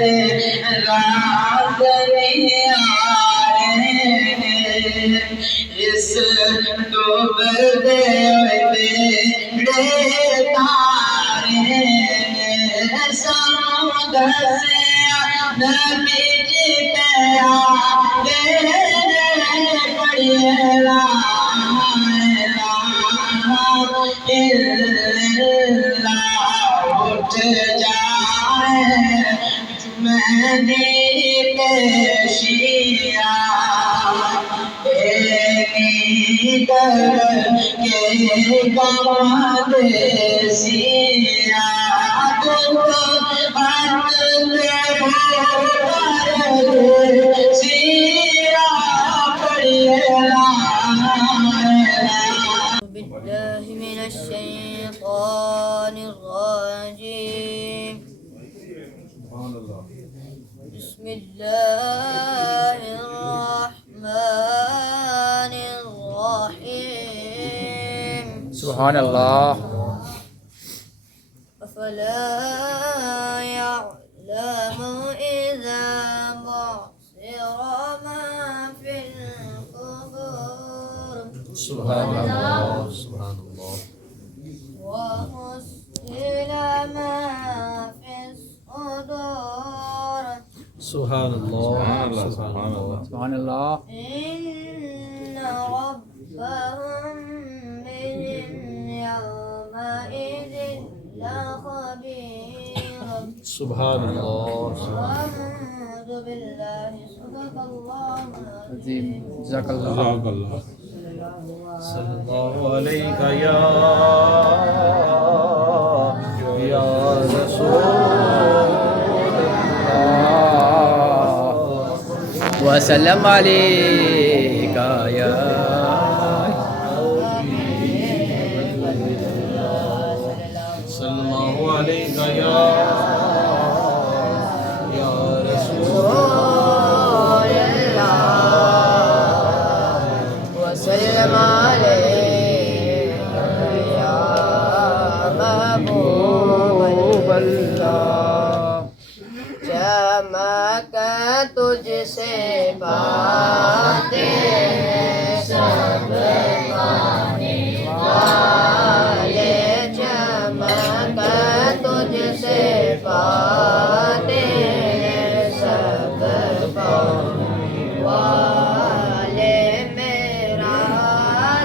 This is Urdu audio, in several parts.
راز نہیں آئے اس ڈوبتے بیڑے تارے سمندر سے نبی جی پہ آگے پڑھیے لا الہ الا اللہ اٹھ جائے جمعی پیشیا کر کے باد سیا سیا پڑھیے بالله من الشيطان الرجيم بسم الله الرحمن الرحيم سبحان الله أفلا يعلم إذا بعثر ما في القبور سبحان الله سبحان الله وحصل ما في الصدور سبحان الله سبحان الله سبحان الله إن ربهم بهم يومئذ لخبير سبحان الله أعوذ بالله صدق الله عظيم جزاك الله صلی اللہ علیہ یا رسول الله وسلم عليك يا صلی اللہ علیہ یا رسول وسلم عليك يا محبوب الله چمک تجھ سے باتیں سب پانے والے چمک تجھ سے باتیں سب پانے والے میرا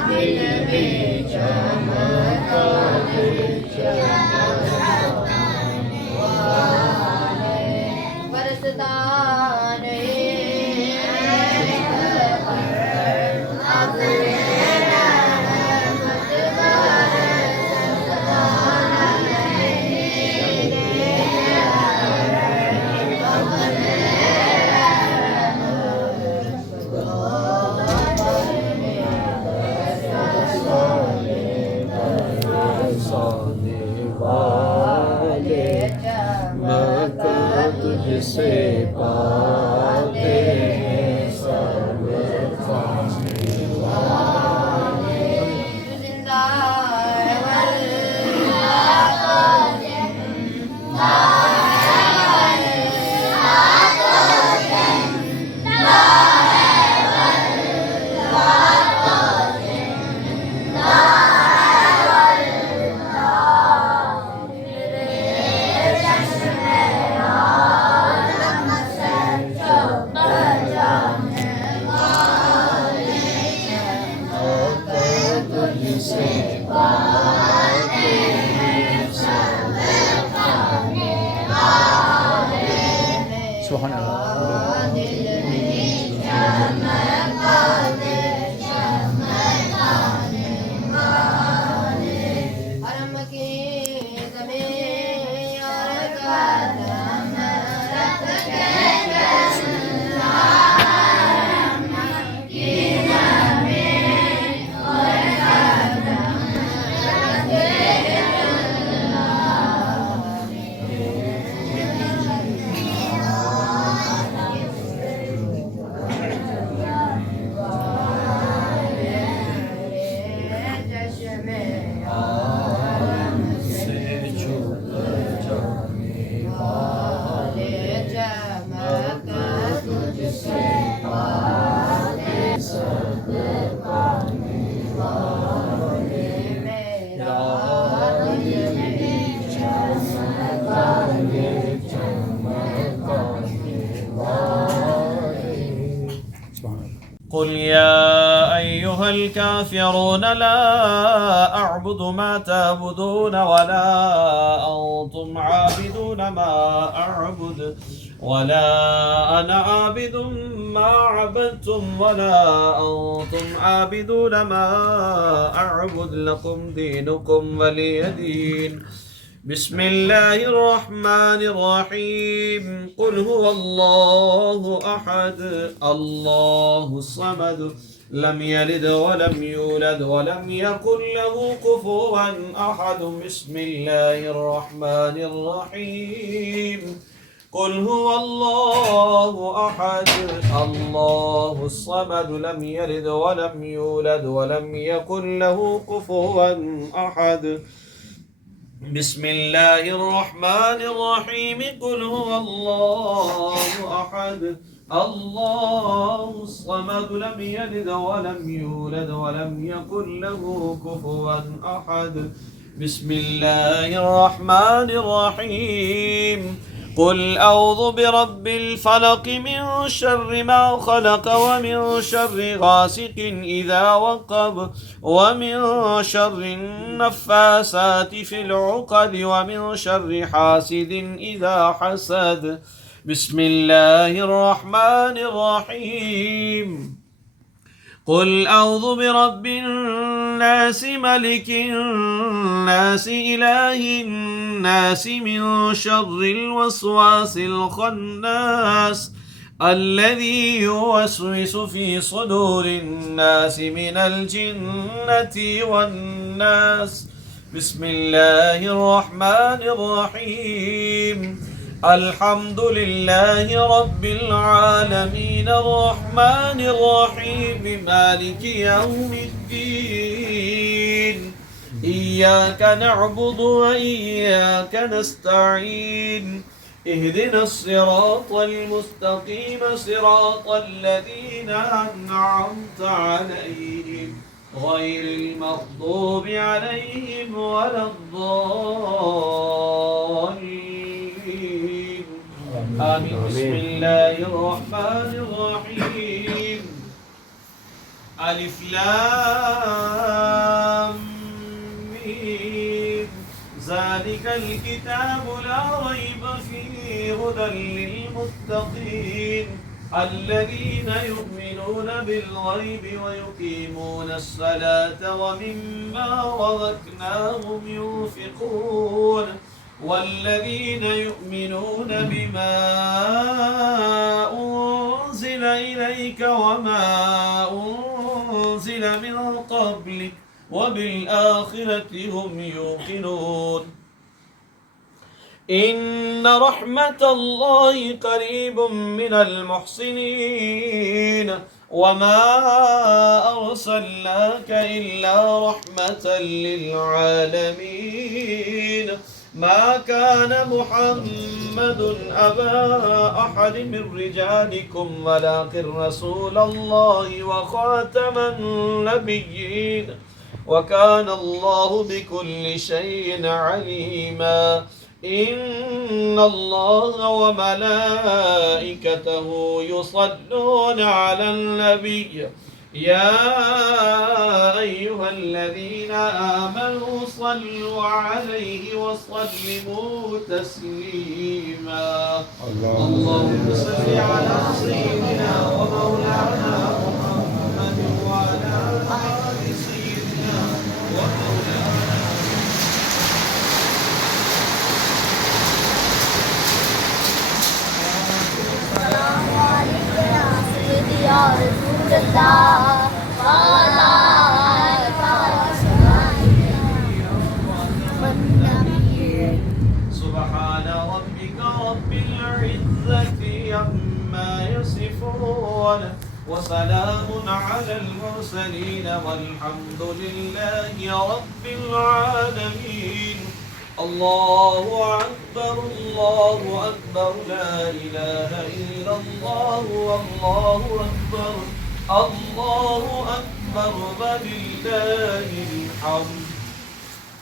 دل بھی چمک برسدان تجھ سے باتیں سب پانے والے زندہ سبحان الله حرم کی زمین اور قدم رکھ کے حرم کی زمین اور قدم رکھ کے قل يا أيها الكافرون لا أعبد ما تعبدون ولا أنتم عابدون ما أعبد ولا أنا عابد ما عبدتم ولا أنتم عابدون ما أعبد لكم دينكم ولي دين بسم الله الرحمن الرحيم قل هو الله أحد الله الصمد لم يلد ولم يولد ولم يكن له كفوا أحد بسم الله الرحمن الرحيم قل هو الله أحد الله الصمد لم يلد ولم يولد ولم يكن له كفوا أحد بسم الله الرحمن الرحيم قل هو الله أحد الله الصمد لم يلد ولم يولد ولم يكن له كفوا أحد بسم الله الرحمن الرحيم قل أعوذ برب الفلق من شر ما خلق ومن شر غاسق إذا وقب ومن شر النفاسات في العقد ومن شر حاسد إذا حسد بسم الله الرحمن الرحيم قل أعوذ برب الناس ملك الناس إله الناس من شر الوسواس الخناس الذي يوسوس في صدور الناس من الجنة والناس بسم الله الرحمن الرحيم الحمد لله رب العالمين الرحمن الرحيم مالك يوم الدين إياك نعبد وإياك نستعين اهدنا الصراط المستقيم صراط الذين أنعمت عليهم غير المغضوب عليهم ولا الضالين آمين بسم الله الرحمن الرحيم ألف لام ميم ذلك الكتاب لا ريب فيه هدى للمتقين الذين يؤمنون بالغيب ويقيمون الصلاة ومما رزقناهم ينفقون والذين يؤمنون بما أنزل إليك وما أنزل من قبلك وبالآخرة هم يوقنون إن رحمة الله قريب من المحسنين وما أرسلناك إلا رحمة للعالمين ما كان محمد أبا أحد من رجالكم ولكن رسول الله وخاتم النبيين وكان الله بكل شيء عليما إن الله وملائكته يصلون على النبي يا أيها الذين آمنوا صلوا عليه وسلموا تسليما اللهم صل على سيدنا ومولانا محمد وعلى آل سيدنا ومولانا السلام عليك يا سيدي يا رسول الله وعلى آلك وصحبه سبحان ربك رب العزة عما يصفون وسلام على المرسلين والحمد لله رب العالمين الله أكبر لا إله إلا الله والله أكبر ولله الحمد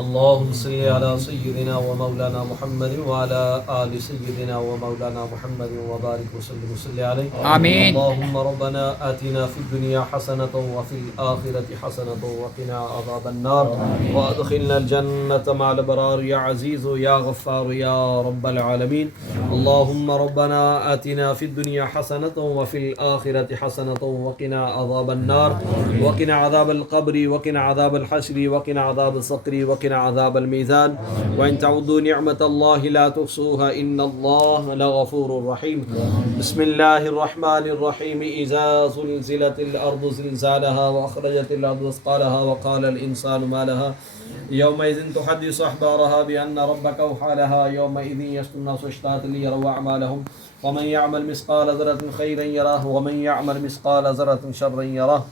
اللهم صل على سيدنا ومولانا محمد وعلى آل سيدنا ومولانا محمد وبارك وسلم وصل عليه آمين. اللهم ربنا آتنا في الدنيا حسنة وفي الآخرة حسنة وقنا عذاب النار وأدخلنا الجنة مع الأبرار يا عزيز يا غفار يا رب العالمين اللهم ربنا آتنا في الدنيا حسنة وفي الآخرة حسنة وقنا عذاب النار وقنا عذاب القبر وقنا عذاب الحشر وقنا عذاب الصقر وقنا عذاب الميزان وإن تعودوا نعمة الله لا تحصوها إن الله لغفور رحيم بسم الله الرحمن الرحيم إذا زلزلت الأرض زلزالها وأخرجت الأرض أثقالها وقال الإنسان ما لها يومئذ تحدث أخبارها بأن ربك أوحى لها يومئذ يصدر الناس أشتاتا ليروا أعمالهم ومن يعمل مثقال ذرة خيرا يراه ومن يعمل مثقال ذرة شرا يراه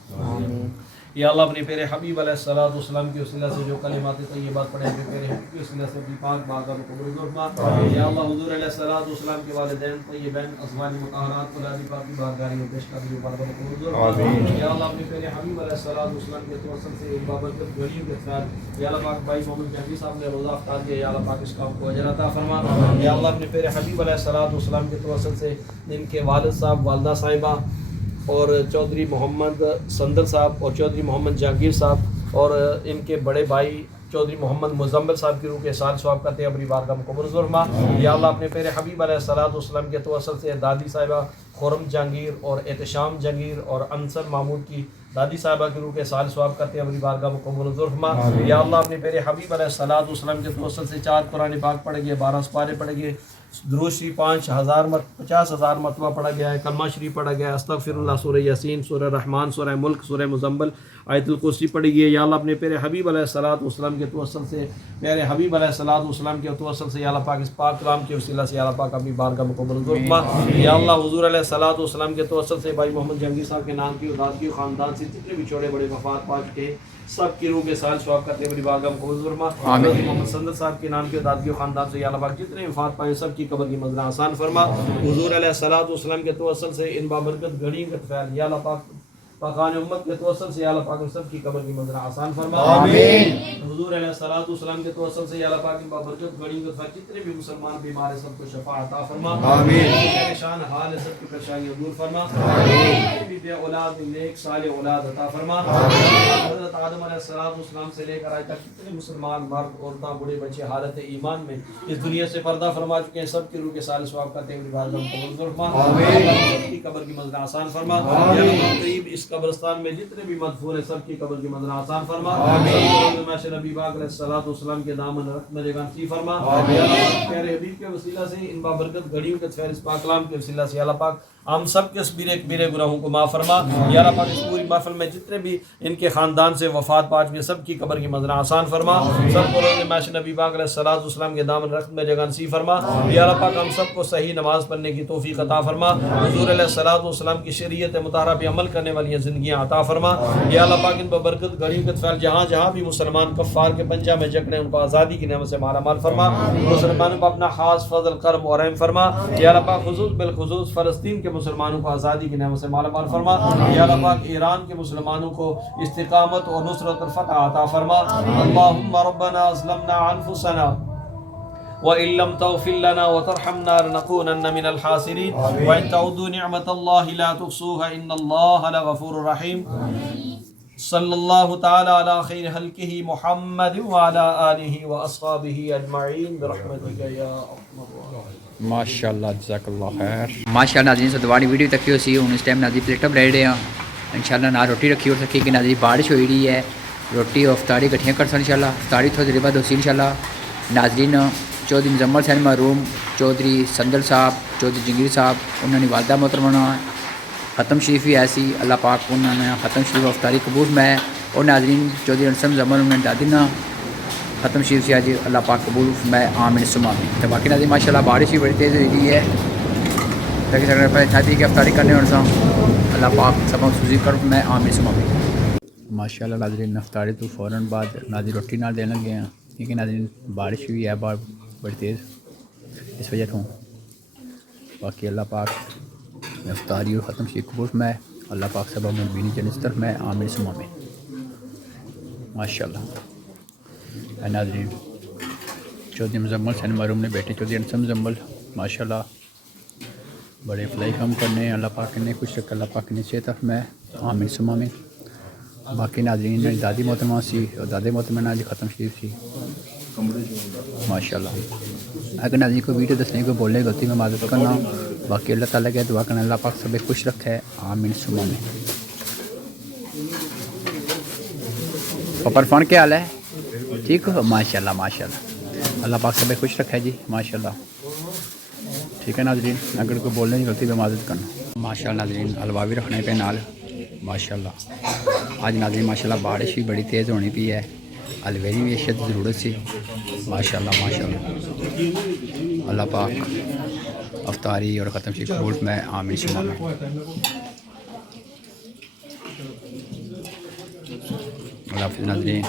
یا اللہ اپنے پیارے حبیب علیہ الصلوۃ والسلام کے وسیلہ سے جو کلمات طیبات پڑھے اپنے پیارے حبیب کے وسیلہ سے اپنی پاک بارگاہ میں قبول فرما یا اللہ حضور علیہ الصلوۃ والسلام کے والدین طیبین ازواج مطہرات اولاد پاک کی بارگاہ میں پیش کر دی بارگاہ میں قبول فرما یا اللہ اپنے پیارے حبیب علیہ الصلوۃ والسلام کے توسل سے ایک بابرکت گھڑی کے ساتھ یا اللہ پاک بھائی محمد جہانگیر صاحب نے روزہ افطار کیا یا اللہ پاک اس کام کو اجر عطا فرما یا اللہ اپنے پیارے حبیب علیہ الصلوۃ والسلام کے توسل سے ان کے والد صاحب والدہ صاحبہ اور چودھری محمد سندر صاحب اور چودھری محمد جہانگیر صاحب اور ان کے بڑے بھائی چودھری محمد مزمل صاحب کی روح کے سال ثواب کرتے ہیں اپنی بارگاہ میں قبول فرما یا اللہ اپنے پیارے حبیب علیہ الصلوۃ والسلام کے توسل سے دادی صاحبہ خرم جہانگیر اور احتشام جہانگیر اور انصر محمود کی دادی صاحبہ کی روح کے سال ثواب کرتے ہیں اپنی بارگاہ میں قبول فرما یا اللہ اپنے پیارے حبیب علیہ الصلوۃ والسلام کے توسل سے 4 قرآن پاک پڑھے گئے 12 سپارے پڑھے گئے درود شریف 50,000 مرتبہ پڑھا گیا ہے کلمہ شریف پڑھا گیا ہے استغفر اللہ سورہ یاسین سورہ رحمان سورہ ملک سورہ مزمل آیت الکرسی پڑھی گئی ہے یا اللہ اپنے پیارے حبیب علیہ الصلوۃ والسلام کے توسل سے پیارے حبیب علیہ الصلوۃ والسلام کے توسل سے یا اللہ پاک اس پاک کلام کے وسیلہ سے یا اللہ پاک اپنی بارگاہ میں قبول فرما یا اللہ حضور علیہ الصلوۃ والسلام کے توسل سے بھائی محمد جہانگیر صاحب کے نام کی اولاد کی خاندان سے جتنے بھی چھوٹے بڑے وفات پا چکے سب کی روح کے سال ثواب کرتے ہیں اپنی بارگاہ میں قبول فرما محمد سندر صاحب کے نام کے اولاد کی خاندان سے یا اللہ پاک جتنے وفات پائے سب کی قبر کی منزلیں آسان فرما حضور علیہ الصلوۃ والسلام کے توسل سے ان بابرکت گھڑی کا فعل یا اللہ پاک پاکان امت کے توسل سے یا اللہ پاک سب کی قبر کی منزلیں آسان فرما آمین حضور علیہ الصلوۃ والسلام کے توسل سے یا اللہ پاک ان بابرکت گھڑی کا فعل جتنے بھی مسلمان بیمار ہیں سب کو شفا عطا فرما آمین پریشان حال ہے سب کی پریشانیاں دور فرما آمین بھی بے اولاد نیک صالح اولاد عطا فرما حضرت آدم علیہ الصلوۃ والسلام سے لے کر آج تک جتنے مسلمان مرد عورتیں بوڑھے بچے حالت ایمان میں اس دنیا سے پردہ فرما چکے ہیں سب کی روح کے سال ثواب کرتے ہیں بارگاہ میں قبول فرما آمین سب کی قبر کی منزلیں آسان فرما آمین قریب اس قبرستان میں جتنے بھی مدفون ہیں سب کی قبر کی منزلیں آسان فرما آمین معاشر نبی پاک علیہ الصلوۃ والسلام کے دامن رکھ میں جگہ نصیب فرما آمین پیارے حبیب کے وسیلہ سے ان بابرکت گھڑیوں کے فیض پاک کلام کے وسیلہ سے اللہ پاک ہم سب کے کبیرے گناہوں کو معاف فرما یا اللہ پاک اس پوری محفل میں جتنے بھی ان کے خاندان سے وفات پا چکے سب کی قبر کی منزلیں آسان فرما سب کو روز معاشر نبی پاک علیہ الصلوۃ والسلام کے دامن رکھ میں جگہ نصیب فرما یا اللہ پاک ہم سب کو صحیح نماز پڑھنے کی توفیق عطا فرما حضور علیہ الصلوۃ والسلام کی شریعت مطہرہ پہ عمل کرنے والی زندگیاں عطا فرما یا اللہ پاک ان ببرکت گھڑیوں کے فعل جہاں جہاں بھی مسلمان کفار کے پنجہ میں جکڑے ان کو آزادی کی نعمت سے مالا مال فرما مسلمانوں کو اپنا خاص فضل کرم اور رحم فرما یا اللہ پاک خصوص بالخصوص فلسطین کے مسلمانوں کو آزادی کی نعمت سے مالا مال فرما یا اللہ پاک ایران کے مسلمانوں کو استقامت اور نصرت الفتح عطا فرما اللهم ربنا ظلمنا انفسنا وَإِن لَّمْ تَغْفِرْ لَنَا وَتَرْحَمْنَا لَنَكُونَنَّ مِنَ الْخَاسِرِينَ وَإِن تَعُدُّوا نِعْمَةَ اللَّهِ لَا تُحْصُوهَا إِنَّ اللَّهَ لَغَفُورٌ رَّحِيمٌ صلی اللہ تعالی علی خیر خلقہ محمد وعلی آلہ واصحابہ اجمعین برحمتک یا ارحم الراحمین ماشاء اللہ جزاک اللہ خیر ماشاء اللہ ناظرین سدواڑی ویڈیو تک کی سی ہوں اس ٹائم ناظرین پلیٹاں بنا رہے ہیں انشاءاللہ نہ روٹی رکھی ہو سکے کہ ناظرین بارش ہوئی رہی ہے روٹی اور افطاری کٹھیاں کر سن انشاءاللہ افطاری تھوڑی دیر بعد ہوسی انشاءاللہ ناظرین چودھری مزمل صاحب محروم چودھری سندر صاحب چودھری جہانگیر صاحب انہوں نے والدہ محترمہ ختم شریف بھی ایسی اللہ پاک انہوں نے ختم شریف افطاری قبول میں اور ناظرین چودھری انصر مزمل انہوں نے دادی نا ختم شریف سے آج اللہ پاک قبول میں آمین ثم آمین تو باقی ناظرین ماشاء اللہ بارش بھی بڑی تیز ہوئی ہے لیکن اگر پہلے چاہتی کہ افطاری کرنے اور اللہ پاک سب سوزی کر میں آمین ثم آمین ماشاء اللہ ناظرین افطاری تو فوراً بعد ناظرین روٹی نہ دینے لگے ہیں کیونکہ ناظرین بارش ہوئی ہے بڑی تیز اس وجہ تو باقی اللہ پاک افطاری اور ختم شریف قبول میں اللہ پاک سب میں بینی جنت طرف میں آمین ثم آمین ماشاء اللہ ناظرین چودھری مزمل سین محروم نے بیٹے چودھری انسم مزمل ماشاء اللہ بڑے فلائی کام کرنے ہیں. اللہ پاک نے خوش رکھ اللہ پاک نے صحت میں آمین ثم آمین. باقی ناظرین دادی محترمہ سی اور دادے محترمہ آج ختم شریف سی ماشاء اللہ. اگر ناظرین کو ویڈیو دسنے کو بولنے غلطی میں معذرت کرنا. باقی اللہ تعالیٰ کے دعا کرنا اللہ پاک سب خوش رکھے آمین ثم آمین. پپر فون کیا حال ہے ٹھیک ہو ماشاء اللہ ماشاء اللہ. اللہ پاک سب خوش رکھے جی ماشاء اللہ. ٹھیک ہے ناظرین اگر کوئی بولنے کی غلطی میں معذرت کرنا. ماشاء اللہ ناظرین حلوہ بھی رکھنے پہ نال ماشاء اللہ. آج ناظرین ماشاء اللہ بارش بھی بڑی تیز ہونی پی ہے. حلوے کی بھی اشد ضرورت سی ماشاء اللہ ماشاء اللہ. اللہ پاک افطاری اور ختم شریف قبول میں آمین ثم آمین. اللہ حافظ ناظرین.